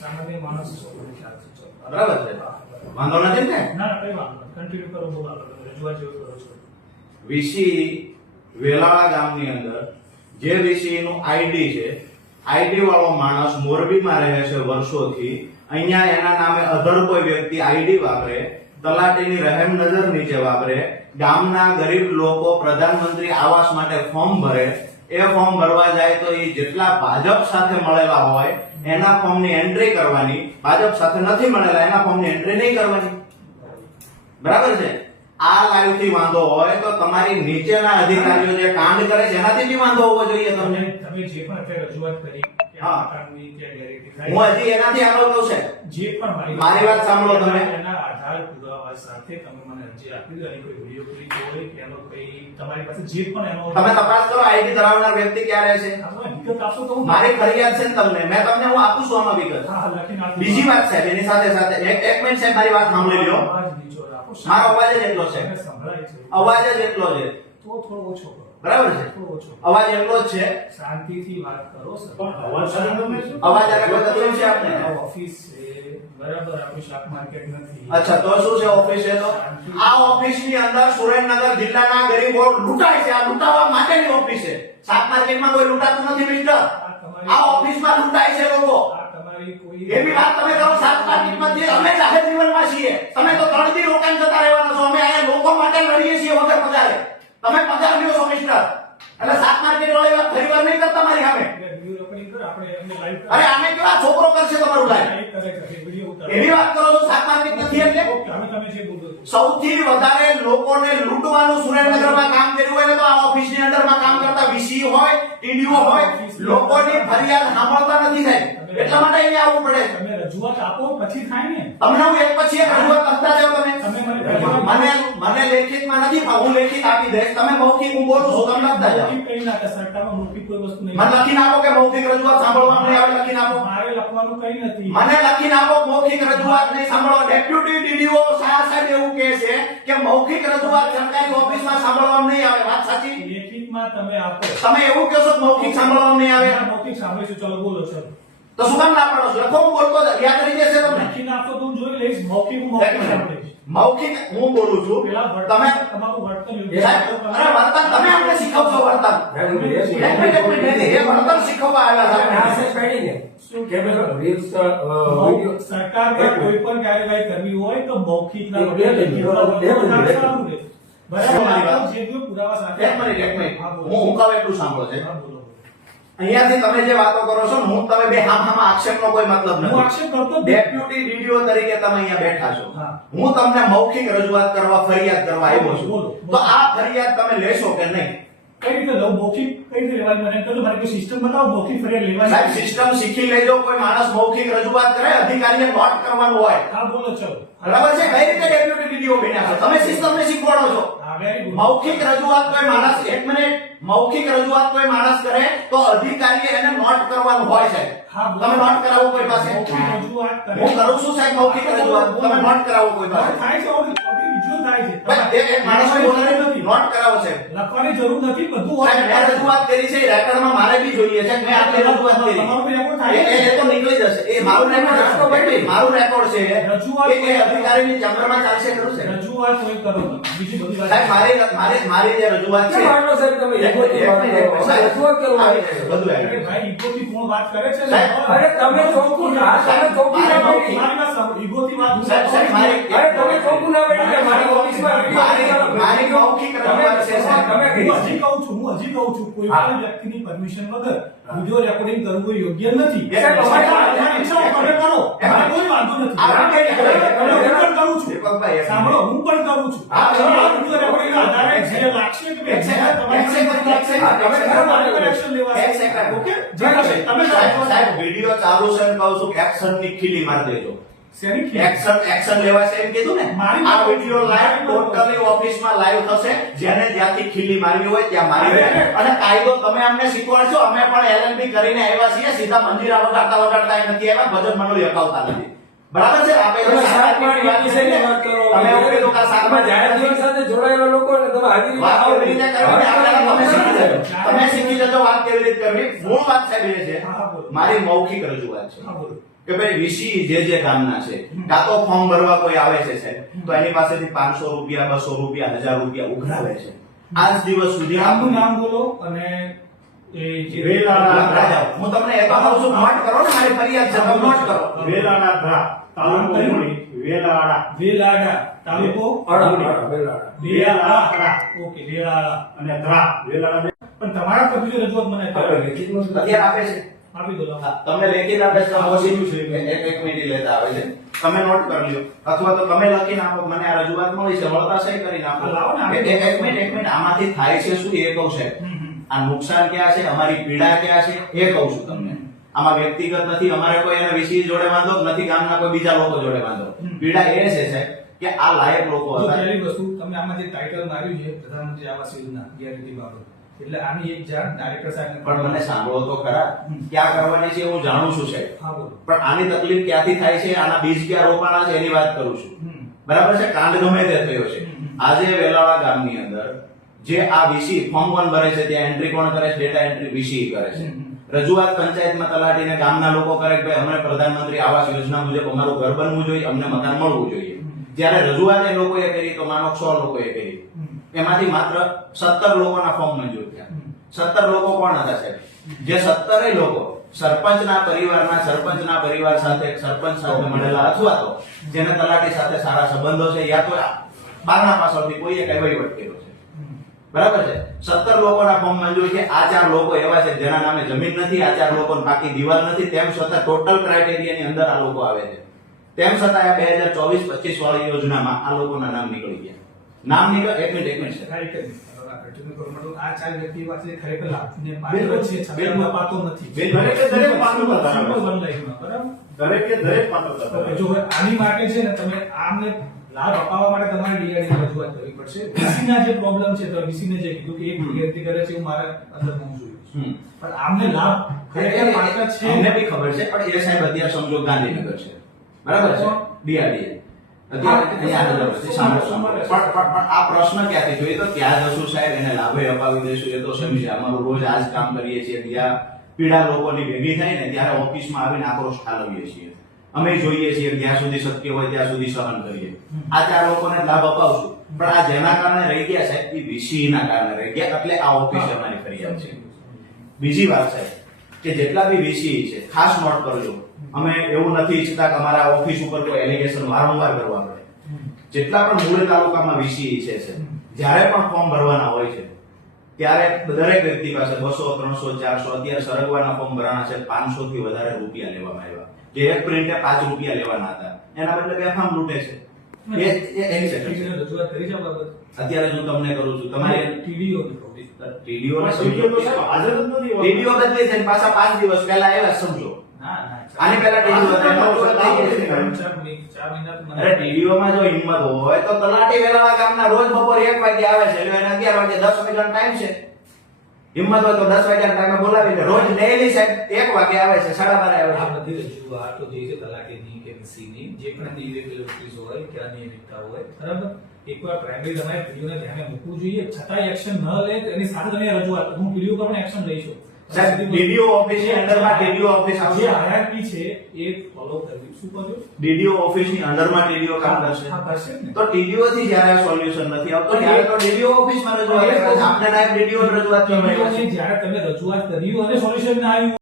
સામાન્ય માણસ છો ખ્યાલ છે. બરાબર છે, વાંધો નથી ને? ના ના કઈ વાંધો નહીં, કન્ટિન્યુ કરો, બહુ આગળ રજૂઆત જેવું કરો છો. વીસી વેલાળા ગામની અંદર જે વીસી નું આઈડી છે, આઈડી વાળો માણસ મોરબીમાં રહે છે વર્ષોથી, અહીંયા એના નામે અધર કોઈ વ્યક્તિ આઈડી વાપરે, તલાટીની રહેમ નજર નીચે વાપરે, ગામના ગરીબ લોકો પ્રધાનમંત્રી આવાસ માટે ફોર્મ ભરે, એ ફોર્મ ભરવા જાય તો એ જેટલા ભાજપ સાથે મળેલા હોય એના ફોર્મની એન્ટ્રી કરવાની, ભાજપ સાથે નથી મળેલા એના ફોર્મની એન્ટ્રી નહીં કરવાની. બરાબર છે? આ લાઈવ થી વાંધો હોય તો તમારી નીચેના અધિકારીઓ જે કાંડ કરે છે એનાથી બી વાંધો હોવો જોઈએ તમને. તમે જે પણ અત્યારે રજૂઆત કરી કે આ પ્રકારની કે ગેરરીતિ થાય, હું હજી એનાથી આગળ કહું છે, જે પણ મારી વાત સાંભળો તમે. એના આધાર પુરાવા સાથે તમે મને અરજી આપી દો, કોઈ વિડીયો ક્લિપ હોય કે એનો કઈ તમારી પાસે જે પણ એનો તમે તપાસ કરો આઈડી ધરાવનાર વ્યક્તિ ક્યાં રહે છે. વિગત આપશો તો હું મારી ફરિયાદ છે ને તમને, મેં તમને હું આપું છું આમાં વિગત. હા લખીને આપી દો. બીજી વાત સાહેબ એની સાથે સાથે એક મિનિટ સાહેબ મારી વાત સાંભળી લ્યો. અવાજ નીચો રાખો. મારો અવાજ જ એટલો છે, મને સંભળાય છે અવાજ જ એટલો છે. તો થોડો ઓછો કરો. બરાબર છે, થોડો ઓછો કરો. અવાજ એટલો જ છે. શાંતિથી વાત કરો સર. અવાજ આને કોઈ તકલીફ છે આપને? આ ઓફિસ છે બરાબર, આપણું શાક માર્કેટ નથી. અચ્છા તો શું છે ઓફિસ છે તો? આ ઓફિસ ની અંદર સુરેન્દ્રનગર જિલ્લાના ગરીબો લૂંટાય છે, આ લૂંટાવા માટેની ઓફિસ છે. શાક માર્કેટમાં કોઈ લૂંટાતું નથી મિસ્ટર, આ ઓફિસમાં લૂંટાય છે લોકો. આ તમારી કોઈ એવી વાત તમે કરો શાક માર્કેટમાં જે અમે જાહેર જીવનમાં છીએ, તમે તો 3 દી રોકાણ જતા રહેવાના છો, અમે અહીંયા લોકો માટે લડીએ છીએ વગર પગારે, તમે પગાર લ્યો છો મિસ્ટર. એટલે શાક માર્કેટ વાળી વાત ફરી વાર નહીં કરતા મારી સામે. વિડિયો રેકોર્ડિંગ કરો, આપણે એમને લાઈવ અરે આને કેવા છોકરો કરશે તમારું લાઈવ? વિડિયો ઉતારો. એવી વાત કરો છો શાક માર્કેટ નથી એટલે? અમે તમે જે બોલો છો. સૌથી વધારે લોકોને લૂંટવાનું સુરેન્દ્રનગરમાં કામ કર્યું હોય ને તો આ ઓફિસની અંદરમાં કામ કરતા વીસી હોય, ટીડીઓ હોય, લોકોની ફરિયાદ સાંભળતા નથી સાહેબ, એટલા માટે અહીંયા આવવું પડે. તમે રજૂઆત આપો પછી થાય ને. તમને હું એક પછી એક રજૂઆત કરતા જાવ તમે. તમે મને લેખિતમાં નથી, હું લેખિત આપી દઈશ, તમે મૌખિક હું બોલું છું તમે લખતા જાવ. કઈ નાખે સરકારમાં મૌખિક કોઈ વસ્તુ નહીં. મને લખીને આપો કે મૌખિક રજૂઆત સાંભળવા નહીં આવે, લખીને આપો. મારે લખવાનું કઈ નથી. મને લખીને આપો મૌખિક રજૂઆત નહીં સાંભળવા. ડેપ્યુટી ડીડીઓ સાહેબ એવું કહે છે કે મૌખિક રજૂઆત સરકારી ઓફિસમાં સાંભળવામાં નહીં આવે, વાત સાચી? લેખિતમાં તમે આપો. તમે એવું કહો છો કે મૌખિક સાંભળવામાં નહીં આવે, મૌખિક સાંભળીશું, ચલો બોલો છો. તો શું કામ ના પાડો છો? લખો, હું બોલતો યાદ રહી જશે તમને. લખીને આપો તો હું જોઈ લઈશ. મૌખિક હું મૌખિક સાંભળીશ. મૌખિક હું બોલું છું, પેલા તમે તમારું વર્તન યોગ્ય સાહેબ, અરે વર્તન તમે અમને શીખવશો વર્તન. એક મિનિટ, એ વર્તન શીખવવા આવ્યા છે. સરકાર પર કોઈ પણ કાર્યવાહી કરવી હોય તો મૌખિક ના બરાબર. જે પુરાવા સાથે એક મિનિટ, હું કહું એટલું સાંભળો છે. હા, બોલો. અહીંયાથી તમે જે વાતો કરો છો ને, હું તમે બે હામાં આક્ષેપનો કોઈ મતલબ હું નથી. આક્ષેપ કરતો જ નથી. ડેપ્યુટી ડીડીઓ તરીકે તમે અહીંયા બેઠા છો, હા. હું તમને મૌખિક રજૂઆત કરવા, ફરિયાદ કરવા આવ્યો છું. બોલો. તો આ ફરિયાદ તમે લેશો કે નહીં? કઈ રીતે લઉં? મૌખિક કઈ રીતે લેવાની મને કહો. મારી કોઈ સિસ્ટમ બતાવો મૌખિક ફરિયાદ સાહેબ લેવાની. સિસ્ટમ શીખી લેજો. કોઈ માણસ મૌખિક રજૂઆત કરે, અધિકારીને નોટ કરવાનું હોય. હા બોલો છો. બરાબર છે? કઈ રીતે ડેપ્યુટી ડીડીઓ બન્યા છો? તમે સિસ્ટમને શીખવાડો છો. હા, very good. મૌખિક રજૂઆત કોઈ માણસ, એક મિનિટ, મૌખિક રજૂઆત કોઈ માણસ કરે તો અધિકારીએ એને નોટ કરવાનું હોય છે. હા, બોલો. તમે નોટ કરાવો કોઈ પાસે? મૌખિક રજૂઆત કરે. હું કરું છું સાહેબ મૌખિક રજૂઆત, તમે નોટ કરાવો કોઈ પાસે? થાય છે ઓડિયો વિઝ્યુઅલ થાય છે. ભાઈ, એક માણસને બોલાવી નથી, નોટ કરાવો છે. લખવાની જરૂર નથી, બધું સાહેબ મેં રજૂઆત કરી છે, રેકોર્ડમાં મારે બી જોઈએ છે કે મેં આટલી રજૂઆત કરી. તમારું બી રેકોર્ડ થાય છે. એ તો નીકળી જશે. એ મારું રેકોર્ડ મારું રેકોર્ડ છે. રજૂઆત એ અધિકારીની ચેમ્બરમાં ચાલશે ખરું છે? રજૂઆત કોઈ કરો તમે. બીજી બધી વાત સાહેબ મારી જે રજૂઆત છે અરે ભાઈ ઈગોથી કોણ વાત કરે છે ને? અરે તમે ચોખ્ખું ના તમે ચોખ્ખું ના બોલી. મારી વાત સાંભળો. ઈગોથી વાત સાહેબ, તમે ચોખ્ખું ના બોલી. મારી ઓફિસમાં મારી મૌખિક રજૂઆત છે સાહેબ. હું હજી કહું છું કોઈ પણ વ્યક્તિની પરમિશન વગર વિડિયો રેકોર્ડિંગ કરવું યોગ્ય નથી. સાહેબ, તમારી ઈચ્છા તમે કરો. એમાં કોઈ વાંધો નથી. હું પણ કરું છું. સાંભળો, હું પણ કરું છું. હા, વિડિયો રેકોર્ડિંગ આધારે જે લાગશે કે એક સેકન્ડ, સાહેબ વિડિયો ચાલુ છે ને કહું છું કે એક્શન ની ખીલી મારી દેજો. એક્શન લેવાશે એમ કીધું ને. આ વિડિયો લાઈવ ટોટલી ઓફિસમાં લાઈવ થશે. જેને જ્યાંથી ખીલી મારવી હોય ત્યાં મારી દે. અને કાયદો તમે અમને શીખવાડશો. અમે પણ એલએલબી કરીને આવ્યા છીએ. સીધા મંદિરા વગાડતા નથી આવ્યા, ભજન મંડળી અપાવતા નથી. બરાબર છે? આપણે તમે એવું કીધું કે સાતમા જાહેર જીવન સાથે જોડાયેલા લોકો ને તમે હાજરી વાત કેવી રીતે કરવી તમે શીખી જજો વાત કેવી રીતે કરવી. મૂળ વાત સાહેબ એ છે, મારી મૌખિક રજૂઆત છે. કે ભાઈ વીસી જે ગામના છે કાં તો ફોર્મ ભરવા કોઈ આવે છે સાહેબ તો એની પાસેથી 500 રૂપિયા 200 રૂપિયા 1000 રૂપિયા ઉઘરાવે છે આજ દિવસ સુધી ગામનું નામ બોલો અને એ જે રાજા હું તમને એક કહું છું નોટ કરો ને મારી ફરિયાદ છે તમે નોટ કરો વેલાડા ધરા તાલુકો ઉમરી વેલાડા વેલાડા તાલુકો વેલાડા ઓકે વેલાડા અને ધરા વેલાડા પણ તમારા કબીર રજૂઆત મને અત્યારે આપે છે આપી દો હા, તમને લેખિત આપે છે એક મિનિટ લેતા આવે છે તમે નોટ કરી લ્યો અથવા તો તમે લખીને આપો મને આ રજૂઆત મળી છે મળતા સહી કરીને આપો લાવો ને, આપી એક મિનિટ આમાંથી થાય છે શું એ કહું છે આ નુકસાન ક્યાં છે અમારી પીડા ક્યાં છે એ કહું છું તમને આમાં વ્યક્તિગત નથી અમારે કોઈ એને વિષય જોડે વાંધો જ નથી ગામના કોઈ બીજા લોકો જોડે વાંધો પીડા એ છે સાહેબ કે આ લાયક લોકો જો હતા પહેલી વસ્તુ તમે આમાં જે ટાઇટલ માર્યું છે પ્રધાનમંત્રી આવાસ યોજના ગેરરીતિ બાબત એટલે આની એક જાણ ડાયરેક્ટર સાહેબને પણ મને સાંભળો તો ખરા ક્યાં કરવાની છે હું જાણું છું સાહેબ હા બોલો પણ આની તકલીફ ક્યાંથી થાય છે આના બીજ ક્યાં રોપાના છે એની વાત કરું છું બરાબર છે કાંડ ગમે તે થયો છે આજે વેલાળા ગામની અંદર જે આ વીસી ફોર્મ 1 ભરે છે ત્યાં એન્ટ્રી કોણ કરે છે ડેટા એન્ટ્રી વીસી કરે છે રજૂઆત પંચાયતમાં તલાટીને ગામના લોકો કરે કે ભાઈ અમને પ્રધાનમંત્રી આવાસ યોજના મુજબ અમારું ઘર બનવું જોઈએ અમને મકાન મળવું જોઈએ જ્યારે રજૂઆત એ લોકોએ કરી તો માનો 100 લોકોએ કરી એમાંથી માત્ર 17 લોકોના ફોર્મ મંજૂર થયા 17 લોકો કોણ હતા સાહેબ જે 17 લોકો સરપંચના પરિવાર સાથે સરપંચ સાથે મળેલા અથવા તો જેને તલાટી સાથે સારા સંબંધો છે યા તો બારના પાછળથી કોઈએ કઈ વહીવટ કર્યો છે બરાબર છે 17 લોકોના ફોર્મ મંજૂર છે આ 4 લોકો એવા છે જેના નામે જમીન નથી આ 4 લોકો પાકી દિવાલ નથી તેમ છતાં ટોટલ ક્રાઇટેરિયાની અંદર આ લોકો આવે છે તેમ છતાં આ 2024-25 વાળી યોજનામાં આ લોકોના નામ નીકળી ગયા નામ નીકળે એક મિનિટ છે આ ચાર વ્યક્તિ પાસે ખરેખર લાભને પાત્ર છે છતાં અપાતો નથી દરેક પાત્ર સિમ્પલ વન લાઈફમાં બરાબર દરેક પાત્ર તો જો આની માટે છે ને તમે આમને લાભ અપાવવા માટે તમારે ડીઆરડી રજૂઆત કરવી પડશે વીસીના જે પ્રોબ્લેમ છે તો વીસીને જે કીધું કે એક ગેરરીતિ કરે છે હું મારા અંદર હું જોયું પણ આમને લાભ ખરેખર પાત્ર છે અમને બી ખબર છે પણ એ સાહેબ અત્યારે સમજો ગાંધીનગર છે બરાબર છે ડીઆરડી પણ આ પ્રશ્ન ક્યાંથી જોઈએ તો ત્યાં જશું સાહેબ એને લાભે અપાવી દઈશું એ તો સમજે અમારું રોજ આ જ કામ કરીએ છીએ જ્યાં પીડા લોકોની ભેગી થાય ને ત્યારે ઓફિસમાં આવીને આક્રોશ ઠાલવીએ છીએ અમે જોઈએ છીએ જ્યાં સુધી શક્ય હોય ત્યાં સુધી સહન કરીએ આ 4 લોકોને લાભ અપાવશું પણ આ જેના કારણે રહી ગયા સાહેબ એ વીસી ના કારણે રહી ગયા એટલે આ ઓફિસ અમારી ફરિયાદ છે બીજી વાત સાહેબ કે જેટલા બી વીસી છે ખાસ નોટ કરજો અમે એવું નથી ઈચ્છતા કે અમારા ઓફિસ ઉપર કોઈ એલિગેશન વારંવાર કરવા પડે જેટલા પણ મૂળ તાલુકામાં વીસી છે જ્યારે પણ ફોર્મ ભરવાના હોય છે ત્યારે દરેક વ્યક્તિ પાસે 200 300 400 અત્યારે સરગવાના ફોર્મ ભરાણા છે 500 થી વધારે રૂપિયા લેવામાં આવ્યા જે એક પ્રિન્ટે 5 રૂપિયા લેવાના હતા એના બદલે બેફામ લૂંટે છે એની રજૂઆત કરી છે બાબત અત્યારે હું તમને કરું છું તમારે ટીડીઓ ટીડીઓ હાજર જ નથી ટીડીઓ બદલી છે પાછા 5 દિવસ પહેલા આવ્યા સમજો આની પહેલા ટીડીઓ અરે ટીડીઓમાં જો હિંમત હોય તો તલાટી વેલાળા ગામના રોજ બપોરે 1 વાગે આવે છે એટલે એને 11 વાગે 10 વાગ્યાનો ટાઈમ છે હિંમત હોય તો 10 વાગ્યાના ટાઈમે બોલાવી દે રોજ ડેઈલી સાહેબ 1 વાગે આવે છે 12:30 આવે આ છે બધી રજૂઆત તો જે છે તલાટીની કે વીસીની જે પણ ઇરેગ્યુલરિટીઝ હોય કે અનિયમિતતા હોય બરાબર એકવાર પ્રાઇમરી તમારે પીડીઓને ધ્યાને મૂકવું જોઈએ છતાંય એક્શન ન લે તો એની સાથે તમે રજૂઆત હું પીડીઓ પર પણ એક્શન લઈશું સાહેબ ડીડીઓ ઓફિસની અંદરમાં ડીડીઓ ઓફિસ જે આવશે હાયરાર્કી છે એ ફોલો કરવી શું કરજો ડીડીઓ ઓફિસની અંદરમાં ડીડીઓ કામ કરશે હા કરશે ને તો ટીડીઓ થી જ્યારે સોલ્યુશન નથી આવતો ત્યારે તો ડીડીઓ ઓફિસમાં રજૂઆત કરે છે આપણે નાયબ ડીડીઓ રજૂઆત કરવાની જ્યારે તમે રજૂઆત કરી અને સોલ્યુશન ના આવ્યું